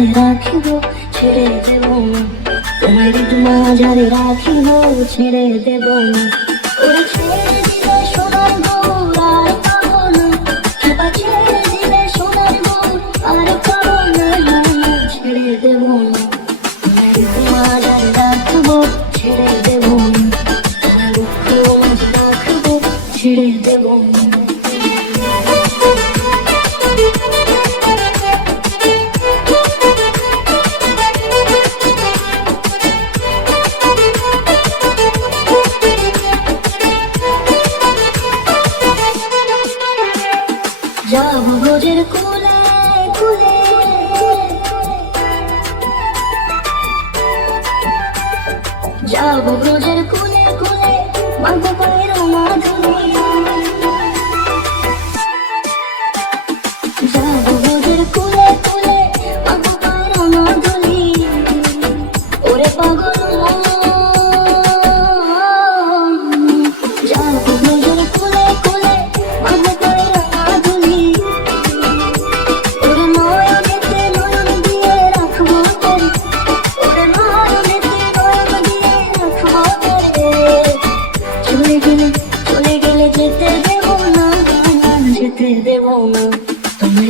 মাঝারে রাখিব, ছেড়ে দেব না। তোমার মাঝারে রাখিব, ছেড়ে দেব না। ওরে ছেড়ে আর পাবো না। খেপা ছেড়ে গৌর আর পাবো না। ছেড়ে দেব না। মাঝারে রাখিব, ছেড়ে দেব দেব যাব ভোজের কুলে কুলে যাব ভোজের কুলে কুলে মাগো পায়ের মাধুরী। যাব ভোজের কুলে যেতে দেব না যেতে দেব না। তুমি